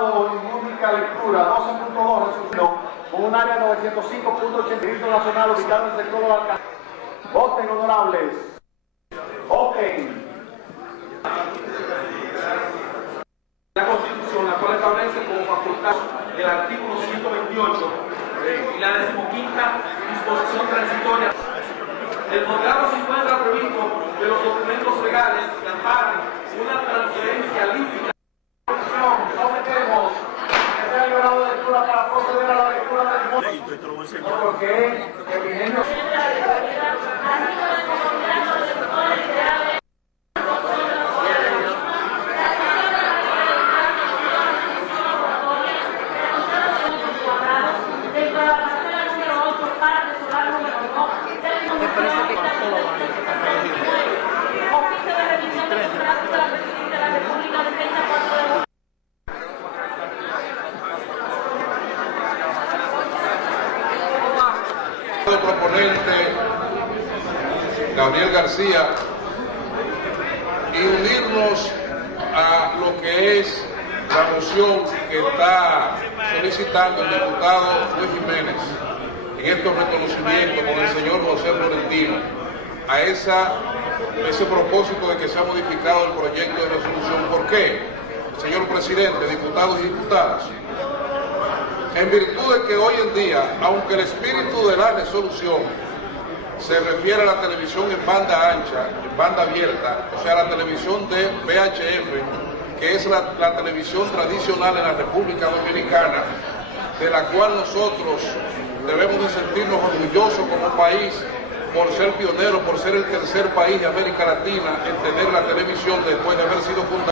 Única lectura 12.2 resolución con un área 905.80 Distrito Nacional ubicado en el sector de la Alcaldía. Voten, honorables. Voten. La Constitución, la cual establece como facultad el artículo 128 y la 15ª disposición transitoria. El programa se encuentra previsto que los documentos legales que amparen una transferencia lícita. Sometemos que sea liberado de lectura para proceder a la lectura del voto. Porque Epigmenio. El proponente Gabriel García y unirnos a lo que es la moción que está solicitando el diputado Luis Jiménez en estos reconocimientos con el señor José Florentino a ese propósito de que se ha modificado el proyecto de resolución. ¿Por qué? Señor presidente, diputados y diputadas, en virtud de que hoy en día, aunque el espíritu de la resolución se refiere a la televisión en banda ancha, en banda abierta, o sea, la televisión de VHF, que es la televisión tradicional en la República Dominicana, de la cual nosotros debemos de sentirnos orgullosos como país por ser pioneros, por ser el tercer país de América Latina en tener la televisión después de haber sido fundado